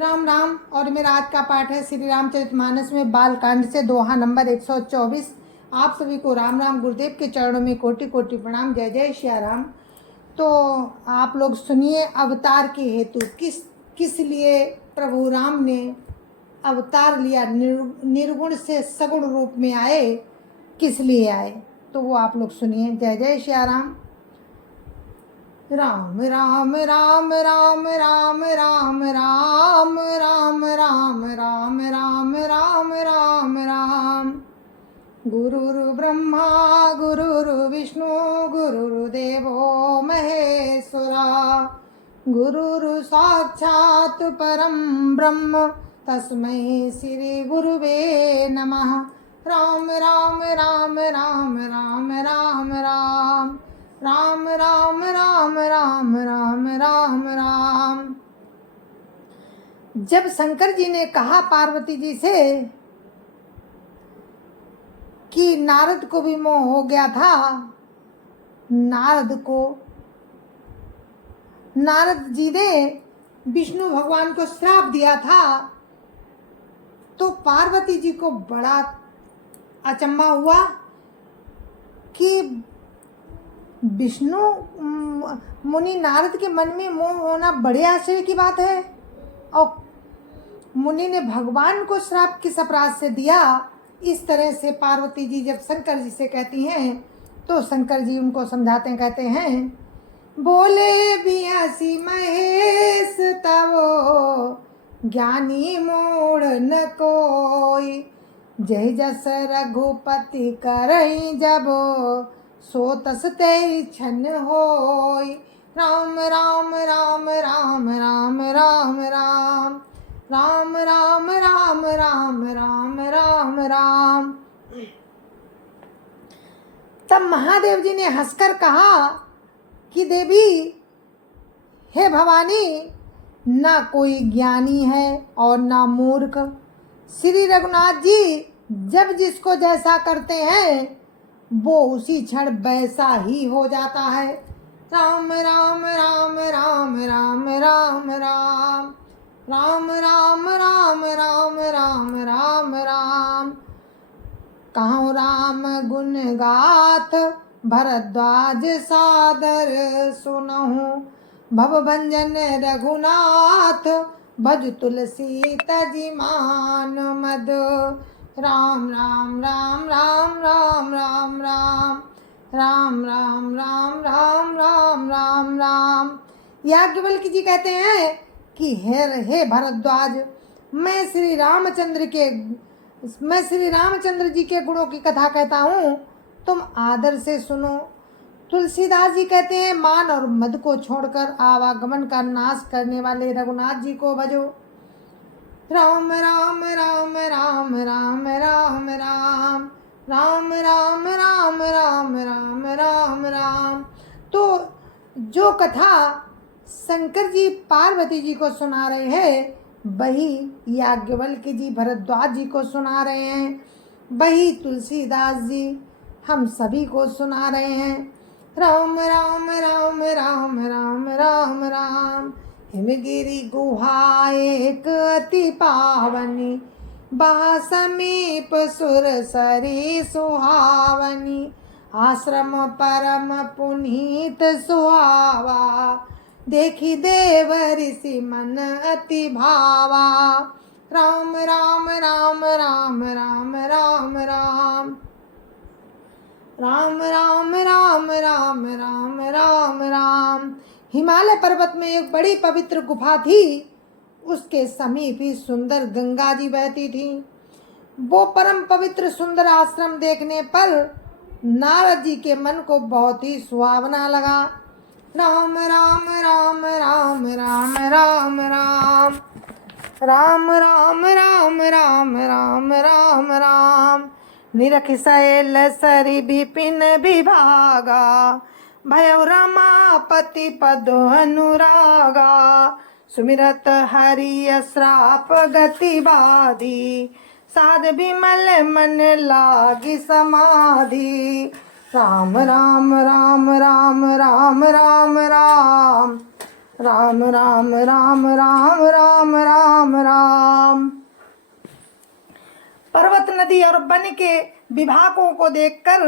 राम राम। और मेरा आज का पाठ है श्री रामचरितमानस में बालकांड से दोहा नंबर 124। आप सभी को राम राम। गुरुदेव के चरणों में कोटि कोटि प्रणाम। जय जय श्री राम। तो आप लोग सुनिए, अवतार के हेतु किस लिए प्रभु राम ने अवतार लिया, निर्गुण से सगुण रूप में आए, किस लिए आए, तो वो आप लोग सुनिए। जय जय श्री राम। राम राम राम राम राम राम राम राम राम राम राम राम राम राम। गुरुर् ब्रह्मा गुरुर् विष्णु गुरुर्देवो महेश्वरा। गुरुर् साक्षात् परं ब्रह्म तस्मै श्री गुरुवे नमः। राम राम राम राम राम राम राम राम राम राम राम राम राम राम। जब शंकर जी ने कहा पार्वती जी से कि नारद को भी मोह हो गया था, नारद जी ने विष्णु भगवान को श्राप दिया था, तो पार्वती जी को बड़ा अचंभा हुआ कि विष्णु मुनि नारद के मन में मोह होना बड़े आश्चर्य की बात है, और मुनि ने भगवान को श्राप किस अपराध से दिया। इस तरह से पार्वती जी जब शंकर जी से कहती हैं, तो शंकर जी उनको समझाते हैं, कहते हैं, बोले बियासी महेश तवो ज्ञानी मोड़ न कोई। जय जस रघुपति करई जबो सो तस ते छन होय। राम राम राम राम राम राम राम राम राम राम राम राम राम राम। तब महादेव जी ने हंसकर कहा कि देवी, हे भवानी, ना कोई ज्ञानी है और ना मूर्ख। श्री रघुनाथ जी जब जिसको जैसा करते हैं वो उसी क्षण वैसा ही हो जाता है। राम राम राम राम राम राम राम राम राम राम राम राम राम राम। कहूँ राम गुण गाथ भरद्वाज सादर सुनहु। भवभंजन रघुनाथ भज तुलसी तजि मान मद। राम राम राम राम राम राम राम राम राम राम राम राम राम राम। याज्ञवल्क्य जी कहते हैं कि हे भरद्वाज, मैं श्री रामचंद्र जी के गुणों की कथा कहता हूँ, तुम आदर से सुनो। तुलसीदास जी कहते हैं, मान और मद को छोड़कर आवागमन का नाश करने वाले रघुनाथ जी को भजो। राम राम राम राम राम राम राम राम राम राम राम राम राम राम। तो जो कथा शंकर जी पार्वती जी को सुना रहे हैं, वही याज्ञवल्क्य जी भरद्वाज जी को सुना रहे हैं, वही तुलसीदास जी हम सभी को सुना रहे हैं। राम राम राम राम राम राम राम। हिमगिरि गुहा एक अति पावनी, बहा समीप सुर सरी सुहावनी। आश्रम परम पुनीत सुहावा, देखी देव ऋषि मन अति भावा। राम राम राम राम राम राम राम राम राम राम राम राम राम राम। हिमालय पर्वत में एक बड़ी पवित्र गुफा थी, उसके समीप ही सुंदर गंगा जी बहती थी। वो परम पवित्र सुंदर आश्रम देखने पर नारद जी के मन को बहुत ही सुहावना लगा। राम राम राम राम राम राम राम राम राम राम राम राम राम राम। निरख शैल सरि विपिन विभागा, भयउ रमापति पदो अनुरागा। सुमिरत हरि श्राप गति बाधी, साध विमल मन लागी समाधि। राम राम राम राम राम राम राम राम राम राम राम राम राम नदी और वन के विभागों को देखकर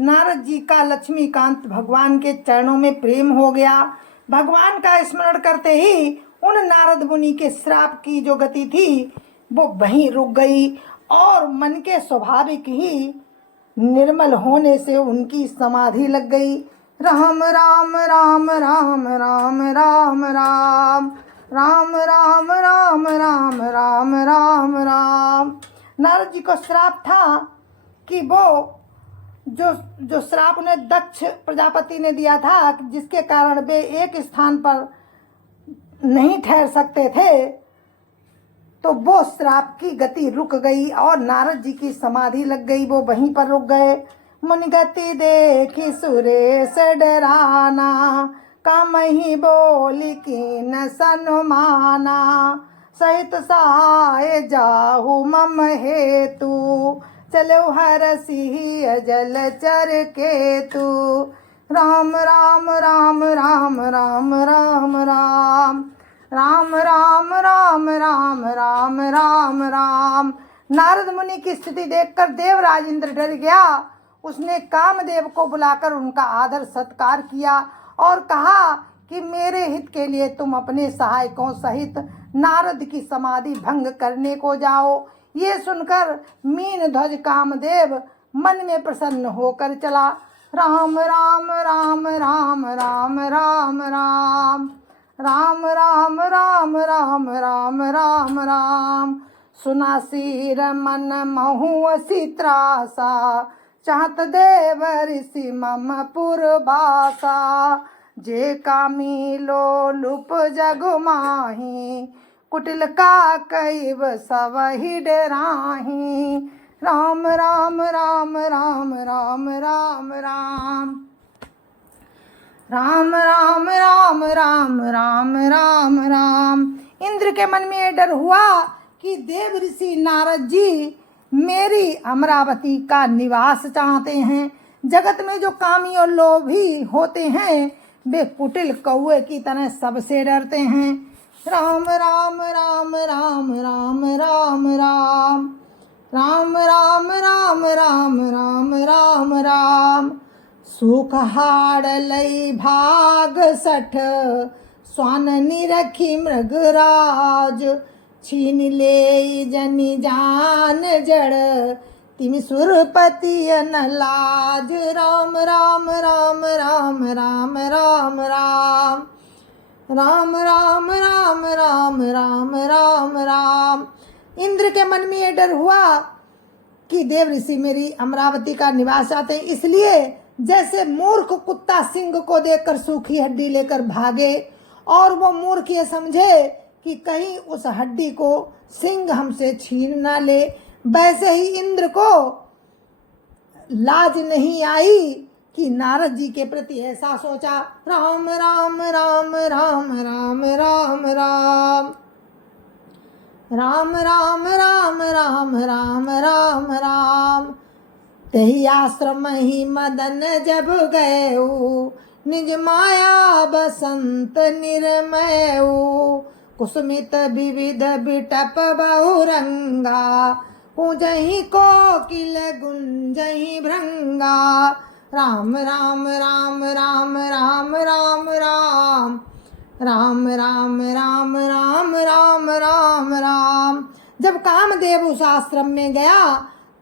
नारद जी का लक्ष्मीकांत भगवान के चरणों में प्रेम हो गया। भगवान का स्मरण करते ही उन नारद मुनि के श्राप की जो गति थी वो वहीं रुक गई और मन के स्वाभाविक ही निर्मल होने से उनकी समाधि लग गई। राम राम राम राम राम राम राम राम राम राम राम राम राम राम। नारद जी को श्राप था कि वो जो श्राप उन्हें दक्ष प्रजापति ने दिया था, जिसके कारण वे एक स्थान पर नहीं ठहर सकते थे, तो वो श्राप की गति रुक गई और नारद जी की समाधि लग गई, वो वहीं पर रुक गए। मुनि गति देखी सुरेश डराना, कामही बोली की न सनुमाना, सहित सहाय जाहु मम हेतु, चलो हरसी अजल चर केतु। राम राम राम राम राम राम राम राम राम राम राम राम राम राम। नारद मुनि की स्थिति देखकर देवराज इंद्र डर गया। उसने कामदेव को बुलाकर उनका आदर सत्कार किया और कहा कि मेरे हित के लिए तुम अपने सहायकों सहित नारद की समाधि भंग करने को जाओ। ये सुनकर मीन ध्वज कामदेव मन में प्रसन्न होकर चला। राम राम राम राम राम राम राम राम राम राम राम राम राम राम। सुना सिर मन महुअसि त्रासा, चाहत देव ऋषि मम पुरबासा, जे कामी लोलुप जग माही, कुटिल का कैव सवहि डराही। राम राम राम राम राम राम राम राम राम राम राम राम राम राम। इंद्र के मन में ये डर हुआ कि देव ऋषि नारद जी मेरी अमरावती का निवास चाहते हैं। जगत में जो कामी और लोभी होते हैं वे कुटिल कौए की तरह सबसे डरते हैं। राम राम राम राम राम राम राम राम राम राम राम राम राम राम। सुख हाड़ लई भाग सठ, स्वान निरखी मृगराज, छीन ले जनि जान जड़, तिमि सुरपति न लाज। राम राम राम राम राम राम राम राम राम राम राम राम राम राम। इंद्र के मन में ये डर हुआ कि देव ऋषि मेरी अमरावती का निवास चाहते हैं, इसलिए जैसे मूर्ख कुत्ता सिंह को देखकर सूखी हड्डी लेकर भागे और वो मूर्ख ये समझे कि कहीं उस हड्डी को सिंह हमसे छीन ना ले, वैसे ही इंद्र को लाज नहीं आई कि नारद जी के प्रति ऐसा सोचा। राम राम राम राम राम राम राम राम राम राम राम राम राम राम। तही आश्रम ही मदन जब गए, निज माया बसंत निर्मय, कुसुमित विविध बिटप बहुरंगा, पूजहि कोकिल गुंजहि भृंगा। राम राम राम राम राम राम राम राम राम राम राम राम राम राम। जब कामदेव उस आश्रम में गया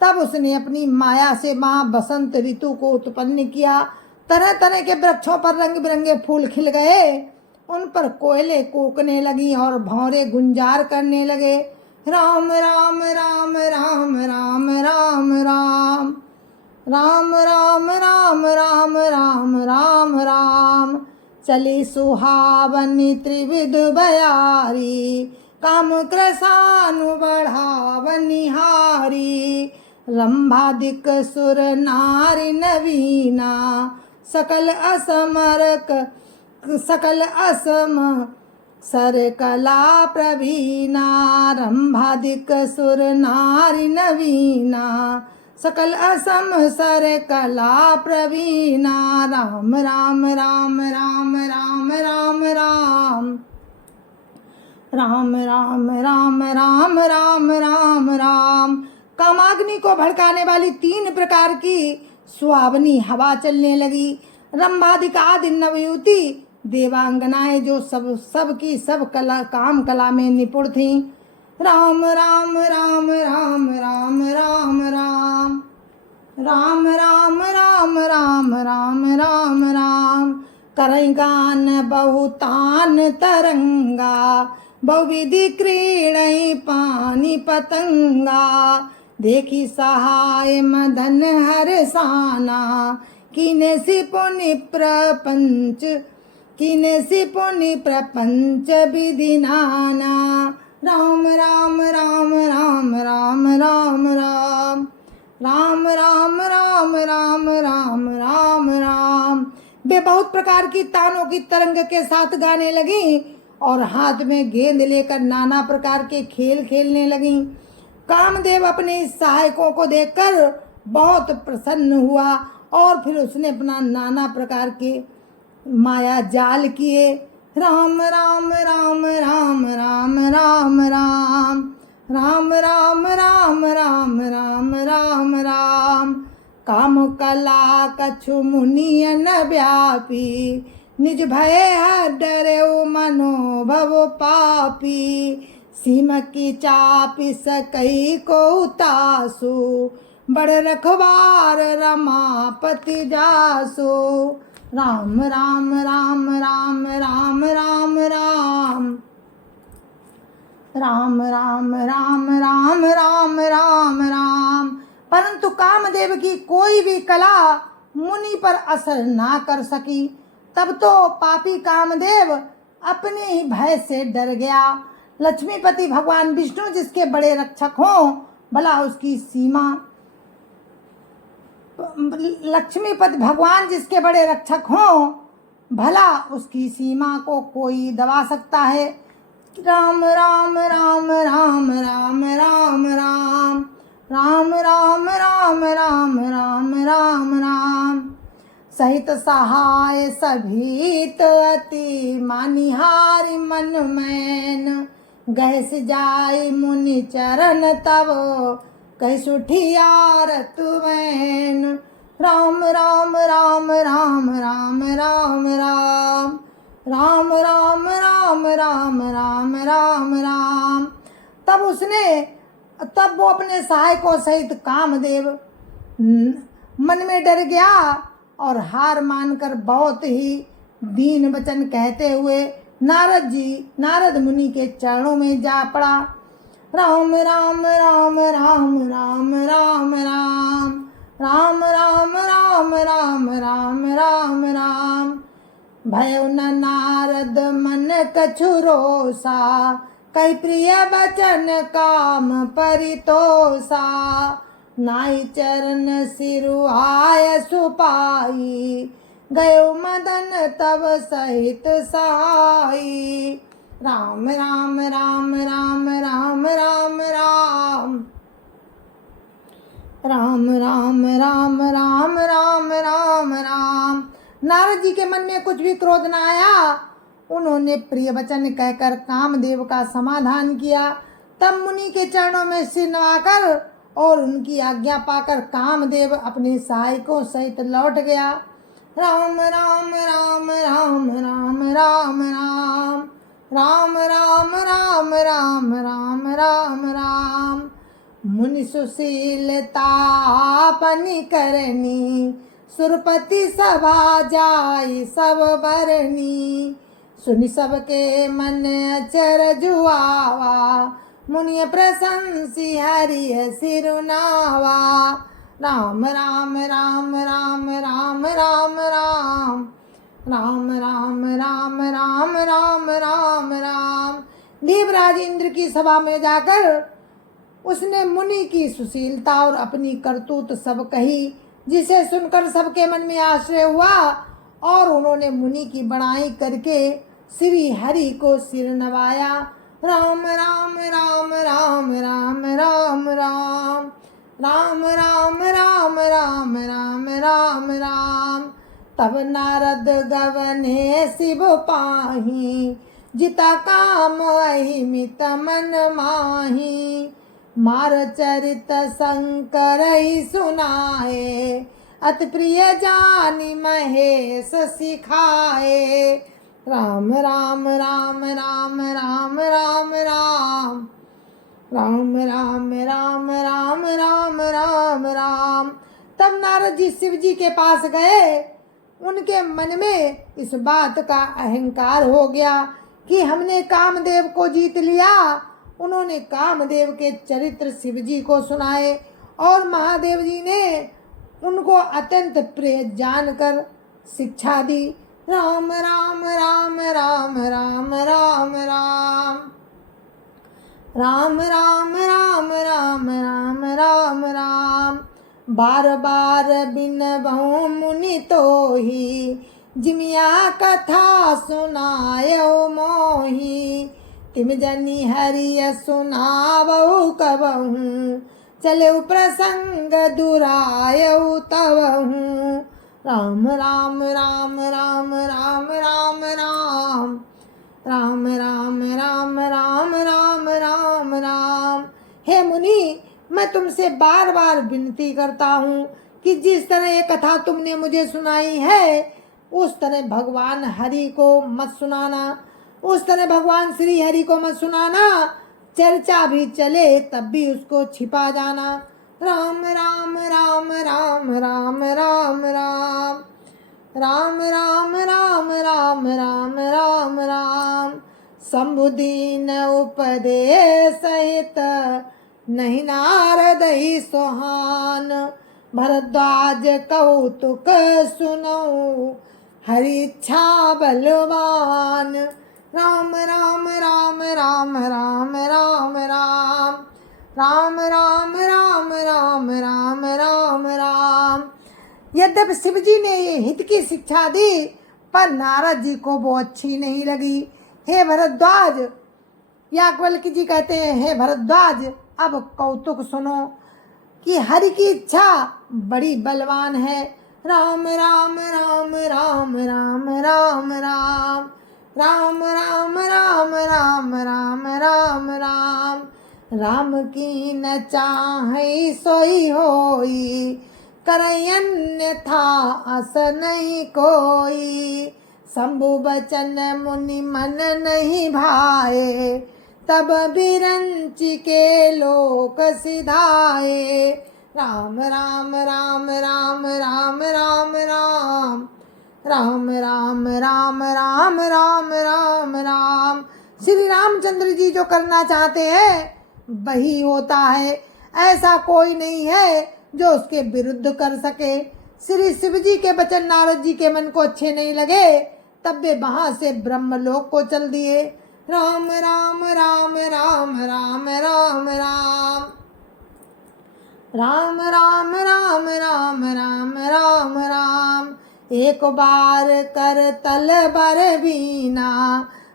तब उसने अपनी माया से माँ बसंत ऋतु को उत्पन्न किया। तरह तरह के वृक्षों पर रंग बिरंगे फूल खिल गए, उन पर कोयले कूकने लगी और भौरे गुंजार करने लगे। राम राम राम राम राम राम राम राम राम राम राम राम राम राम। चली सुहावनी त्रिविध बयारी, काम कृशानु बढ़ावनिहारी। रंभादिक सुर नारी नवीना, सकल असम सर कला प्रवीणा। रंभादिक सुर नारी नवीना, सकल असम सर कला प्रवीणा। राम राम राम राम राम राम राम राम राम राम राम राम राम राम। कामाग्नि को भड़काने वाली 3 प्रकार की सुहावनी हवा चलने लगी। रंभादिक आदि नवयुवती देवांगनाएं जो सब की सब कला काम कला में निपुण थीं। राम राम राम राम राम राम राम राम राम राम राम राम राम राम करई गान बहुतान तरंगा बहुविधि क्रीड़ई पानी पतंगा देखी सहाय मदन हरसाना कीने सी पुनि प्रपंच विधि नाना। राम राम राम राम राम राम राम राम राम राम राम राम राम राम। वे बहुत प्रकार की तानों की तरंग के साथ गाने लगी और हाथ में गेंद लेकर नाना प्रकार के खेल खेलने लगी। कामदेव अपने सहायकों को देखकर बहुत प्रसन्न हुआ और फिर उसने अपना नाना प्रकार के माया जाल किए। राम राम राम राम राम राम राम राम राम राम राम राम राम राम काम कला कछु मुनियन व्यापी निज भय डरे मनोभव पापी सीम की चापी सकई को तासु बड़ रखवार रमापति जासु। राम राम राम राम राम राम राम राम राम राम राम राम राम राम। परंतु कामदेव की कोई भी कला मुनि पर असर ना कर सकी। तब तो पापी कामदेव अपने ही भय से डर गया। लक्ष्मीपति भगवान विष्णु जिसके बड़े रक्षक हों भला उसकी सीमा लक्ष्मीपति भगवान जिसके बड़े रक्षक हों भला उसकी सीमा को कोई दबा सकता है। राम राम राम राम राम राम राम राम राम राम राम राम राम राम सहित सहाय सभीत अति मानिहारि मन मैन गैस जाय मुनि चरण तव कैसु ठियार तुमैन। राम राम राम राम राम राम राम राम राम राम राम राम राम राम। तब वो अपने सहायकों सहित कामदेव मन में डर गया और हार मानकर बहुत ही दीन वचन कहते हुए नारद मुनि के चरणों में जा पड़ा। राम राम राम राम राम राम राम राम राम राम राम राम राम राम भयो न नारद मन कछु रोसा कई प्रिय वचन काम परितोषा नाई चरण सिरुआय सुपाई गयो मदन तब सहित सहाई। राम राम राम राम राम राम राम राम राम राम राम राम राम राम। नारद जी के मन में कुछ भी क्रोध न आया। उन्होंने प्रिय वचन कहकर कामदेव का समाधान किया। तब मुनि के चरणों में सिर नवाकर और उनकी आज्ञा पाकर कामदेव अपने सहायकों सहित लौट गया। राम राम राम राम राम राम राम राम राम राम राम राम राम राम मुनि सुशीलता पनि करनी सुरपति सभा जाय सब बरनी सुनि सबके मन अचर जुआवा मुनि प्रशंसी हरि सिरुनावा। राम राम राम राम राम राम राम राम राम राम राम राम राम राम। देवराज इंद्र की सभा में जाकर उसने मुनि की सुशीलता और अपनी करतूत सब कही, जिसे सुनकर सबके मन में आश्चर्य हुआ और उन्होंने मुनि की बड़ाई करके श्री हरि को सिर नवाया। राम राम राम राम राम राम राम राम राम राम राम राम राम राम। तब नारद गवने शिव पाही जिता काम अहिमित मन माही मार चरित शंकर ही सुनाए, अति प्रिय जानी महेश सिखाए। राम राम राम राम राम राम राम राम राम राम राम राम राम राम। तब नारद जी शिव जी के पास गए। उनके मन में इस बात का अहंकार हो गया कि हमने कामदेव को जीत लिया। उन्होंने कामदेव के चरित्र शिव जी को सुनाए और महादेव जी ने उनको अत्यंत प्रिय जानकर शिक्षा दी। राम राम राम राम राम राम राम राम राम राम राम राम राम राम। बार बार बिन बहु मुनि तो ही, जिमिया कथा सुनायो मोही। तिम जनी हरिय सुनावहु कबहू, चले प्रसंग दुरायऊ तवहू। राम राम राम राम राम राम राम राम राम राम राम राम राम राम। हे मुनि, मैं तुमसे बार बार विनती करता हूँ कि जिस तरह ये कथा तुमने मुझे सुनाई है उस तरह भगवान हरि को मत सुनाना, उस तरह भगवान श्री हरि को मत सुनाना। चर्चा भी चले तब भी उसको छिपा जाना। राम राम राम राम राम राम राम राम राम राम राम राम राम राम। शंभुदीन उपदेश सहित, नहीं नारद ही सोहान। भरद्वाज कौतुक सुनो, हरि इच्छा बलवान। राम राम राम राम राम राम राम राम राम राम राम राम राम राम। यद्यपि शिव जी ने ये हित की शिक्षा दी पर नारद जी को वो अच्छी नहीं लगी। हे भरद्वाज, याज्ञवल्क्य जी कहते हैं, हे भरद्वाज अब कौतुक सुनो कि हरि की इच्छा बड़ी बलवान है। राम राम राम राम राम राम राम राम राम राम राम राम राम राम। राम की न चाहे सोई होई, करई अन्यथा अस नहीं कोई। शंभु बचन मुनि मन नहीं भाए, तब बिरंच के लोक सिधाए। राम राम राम राम राम राम राम राम राम राम राम राम राम राम। श्री रामचंद्र जी जो करना चाहते हैं वही होता है, ऐसा कोई नहीं है जो उसके विरुद्ध कर सके। श्री शिव जी के वचन नारद जी के मन को अच्छे नहीं लगे, तब वे वहां से ब्रह्मलोक को चल दिए। राम राम राम राम राम राम राम राम राम राम राम राम राम राम। एक बार कर तल बर बीना,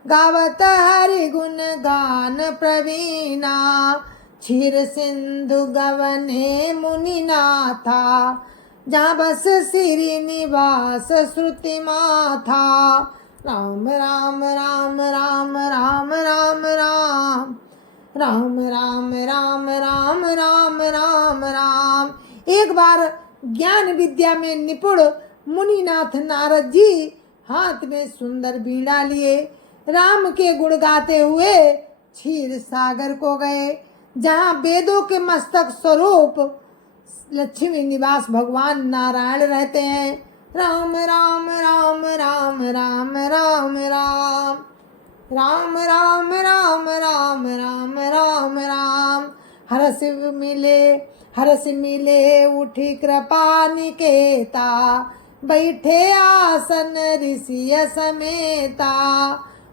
गावत हरि गुण गान प्रवीणा। क्षीर सिंधु गवने मुनि नाथा, जहाँ बस श्री निवास श्रुति माथा। राम राम राम राम राम राम राम राम राम राम राम राम राम राम। एक बार ज्ञान विद्या में निपुण मुनिनाथ नारद जी हाथ में सुंदर बीड़ा लिए राम के गुण गाते हुए क्षीर सागर को गए, जहाँ वेदों के मस्तक स्वरूप लक्ष्मी निवास भगवान नारायण रहते हैं। राम राम राम राम राम राम राम राम राम राम राम राम राम राम। हरस मिले उठी कृपा निकेता, बैठे आसन ऋषि समेता।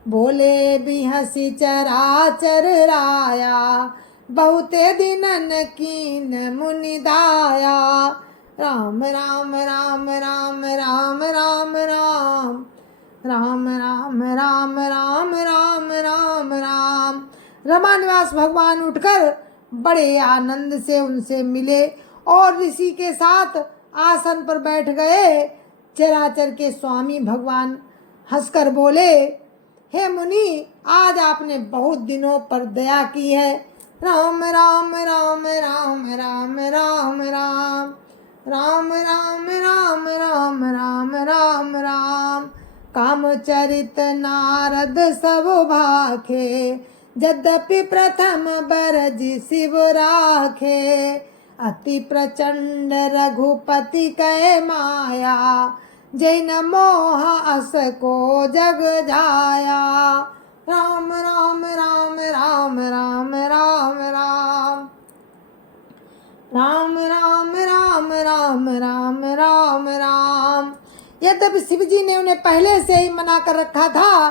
बोले भी हंसी चराचर राया, बहुते दिनन कीन मुनि दाया। राम राम राम राम राम राम राम राम राम राम राम राम राम राम। रमानिवास भगवान उठकर बड़े आनंद से उनसे मिले और ऋषि के साथ आसन पर बैठ गए। चराचर के स्वामी भगवान हंसकर बोले, हे मुनि, आज आपने बहुत दिनों पर दया की है, राम राम राम राम राम राम राम राम राम राम राम राम राम राम। कामचरित नारद सब भाखे, यद्यपि प्रथम बरज शिव राखे। अति प्रचंड रघुपति कै माया, जैन मोह अस को जग जाया। राम राम राम राम राम राम राम राम राम राम राम राम राम राम। यद्यपि शिव जी ने उन्हें पहले से ही मना कर रखा था,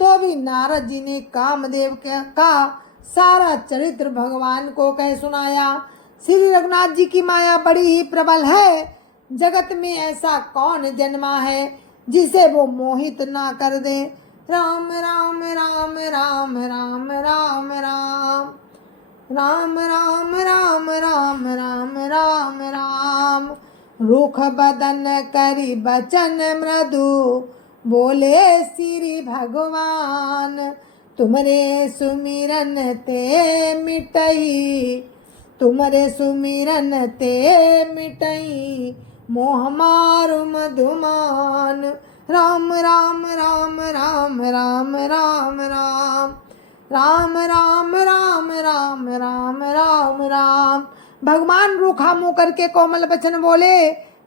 तो भी नारद जी ने कामदेव का सारा चरित्र भगवान को कह सुनाया। श्री रघुनाथ जी की माया बड़ी ही प्रबल है। जगत में ऐसा कौन जन्मा है जिसे वो मोहित ना कर दे। राम राम राम राम राम राम राम राम राम राम राम राम राम राम। रूख बदन करी बचन मृदु, बोले श्री भगवान। तुमरे सुमिरन ते मिटई, तुमरे सुमिरन ते मिटई, मोह मारु मधुमान। राम राम राम राम राम राम राम राम राम राम राम राम राम राम। भगवान रूखा मुँह करके कोमल वचन बोले,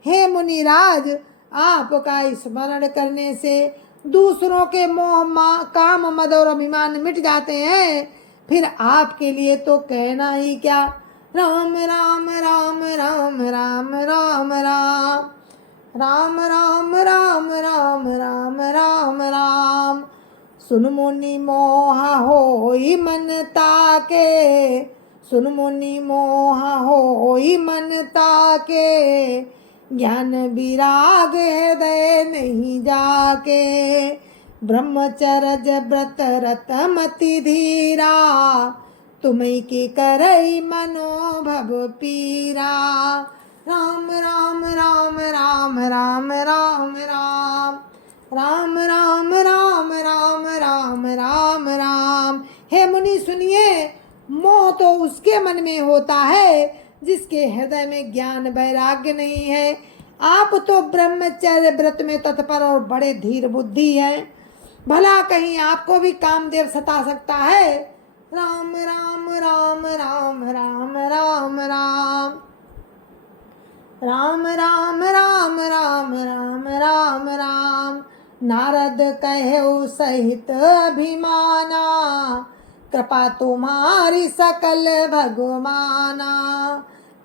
हे मुनिराज, आपका स्मरण करने से दूसरों के मोह काम मद और अभिमान मिट जाते हैं, फिर आपके लिए तो कहना ही क्या। राम राम राम राम राम राम राम राम राम राम राम राम राम राम। सुन मुनि मोह होई मन ताके, सुन मुनि मोह होई मन ताके, ज्ञान विराग हृदय नहीं जाके। ब्रह्मचर्य व्रत रत मति धीरा, तुम्हें की करई मनोभव पीरा। राम राम राम राम राम राम राम राम राम राम राम राम राम राम। हे मुनि सुनिए, मोह तो उसके मन में होता है जिसके हृदय में ज्ञान वैराग्य नहीं है। आप तो ब्रह्मचर्य व्रत में तत्पर और बड़े धीर बुद्धि हैं, भला कहीं आपको भी कामदेव सता सकता है। राम राम राम राम राम राम राम राम राम राम राम राम राम राम। नारद कहे सहित अभिमाना, कृपा तुम्हारी सकल भगवाना।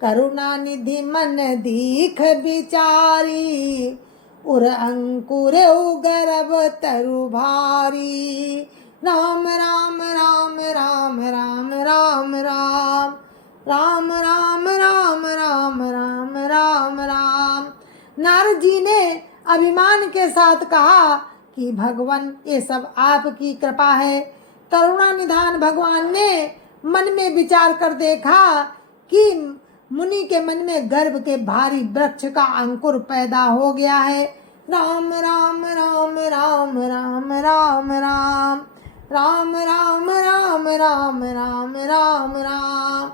करुणा निधि मन दीख विचारी, उर अंकुर गर्भ तरु भारी। राम राम राम राम राम राम राम राम राम राम राम राम राम राम। नारद जी ने अभिमान के साथ कहा कि भगवान, ये सब आपकी कृपा है। करुणा निधान भगवान ने मन में विचार कर देखा कि मुनि के मन में गर्भ के भारी वृक्ष का अंकुर पैदा हो गया है। राम राम राम राम राम राम राम राम राम राम राम राम राम राम।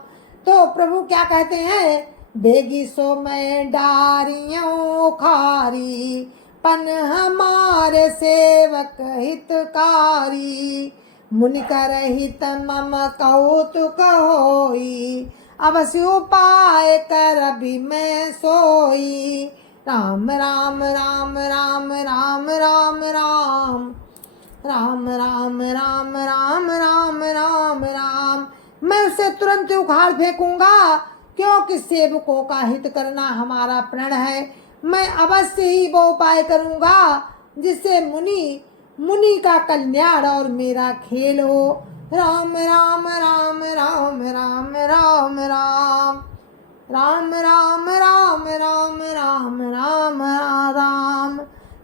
तो प्रभु क्या कहते हैं, बेगी सो मैं डारियों खारी, पन हमारे सेवक हितकारी। मुनि कर हित मम कौतुक होई, अवश्य उपाय कर अभी मैं सोई। राम राम राम राम राम राम राम राम राम राम राम राम राम राम। मैं उसे तुरंत उखाड़ फेंकूंगा, क्योंकि सेवकों का हित करना हमारा प्रण है। मैं अवश्य ही वो उपाय करूंगा जिससे मुनि का कल्याण और मेरा खेल हो। राम राम राम राम राम राम राम राम राम राम राम राम राम राम।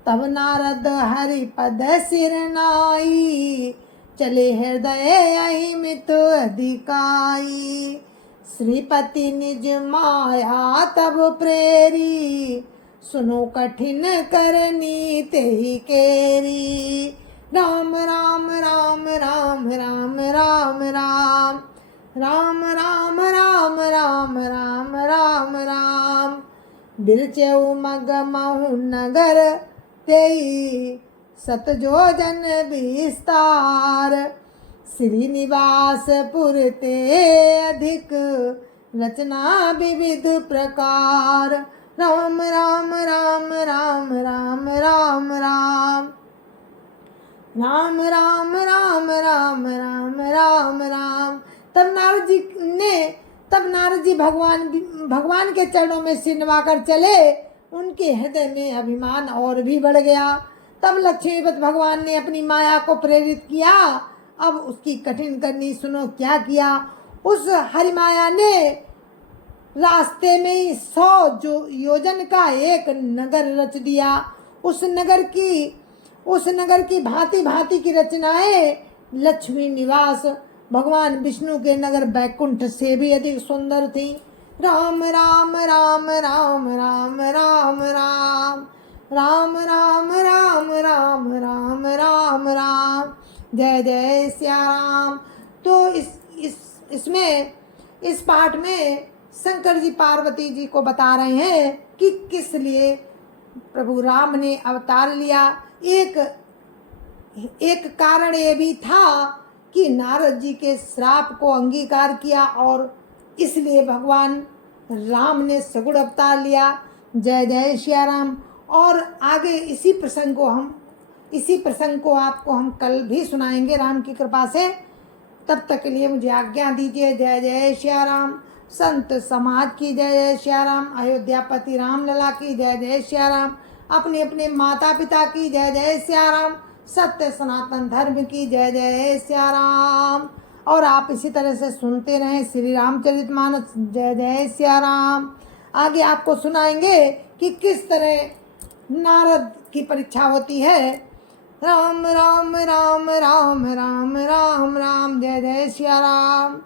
तब नारद हरि पद सिर नाई, चले हृदय अहिमित अधिकाई। श्रीपति निज माया तब प्रेरी, सुनो कठिन करनी तेहि केरी। राम राम राम राम राम राम राम राम राम राम राम राम राम राम। बिरचऊ मग महु नगर तेई सतजोजन विस्तार। श्रीनिवासपुर ते अधिक रचना विविध प्रकार। राम राम राम राम राम राम राम। राम राम राम राम राम राम राम। तब नारद जी भगवान के चरणों में सिर नवाकर चले। उनके हृदय में अभिमान और भी बढ़ गया। तब लक्ष्मीपति भगवान ने अपनी माया को प्रेरित किया। अब उसकी कठिन करनी सुनो क्या किया। उस हरि माया ने रास्ते में ही 100 योजन का एक नगर रच दिया। उस नगर की भांति भांति की रचनाएं लक्ष्मी निवास भगवान विष्णु के नगर बैकुंठ से भी अधिक सुंदर थी। राम राम राम राम राम राम राम। राम राम राम राम राम राम राम। जय जय सिया राम। तो इसमें इस पाठ में शंकर जी पार्वती जी को बता रहे हैं कि किस लिए प्रभु राम ने अवतार लिया। एक कारण ये भी था कि नारद जी के श्राप को अंगीकार किया और इसलिए भगवान राम ने सगुण अवतार लिया। जय जय श्री राम। और आगे इसी प्रसंग को आपको हम कल भी सुनाएंगे राम की कृपा से। तब तक के लिए मुझे आज्ञा दीजिए। जय जय श्री राम। संत समाज की जय जय श्री राम। अयोध्यापति राम लला की जय जय श्री राम। अपने अपने माता पिता की जय जय श्री राम। सत्य सनातन धर्म की जय जय श्री राम। और आप इसी तरह से सुनते रहें श्री रामचरितमानस। जय जय श्री राम। आगे आपको सुनाएंगे कि किस तरह नारद की परीक्षा होती है। राम राम राम राम राम राम राम। जय जय श्री राम।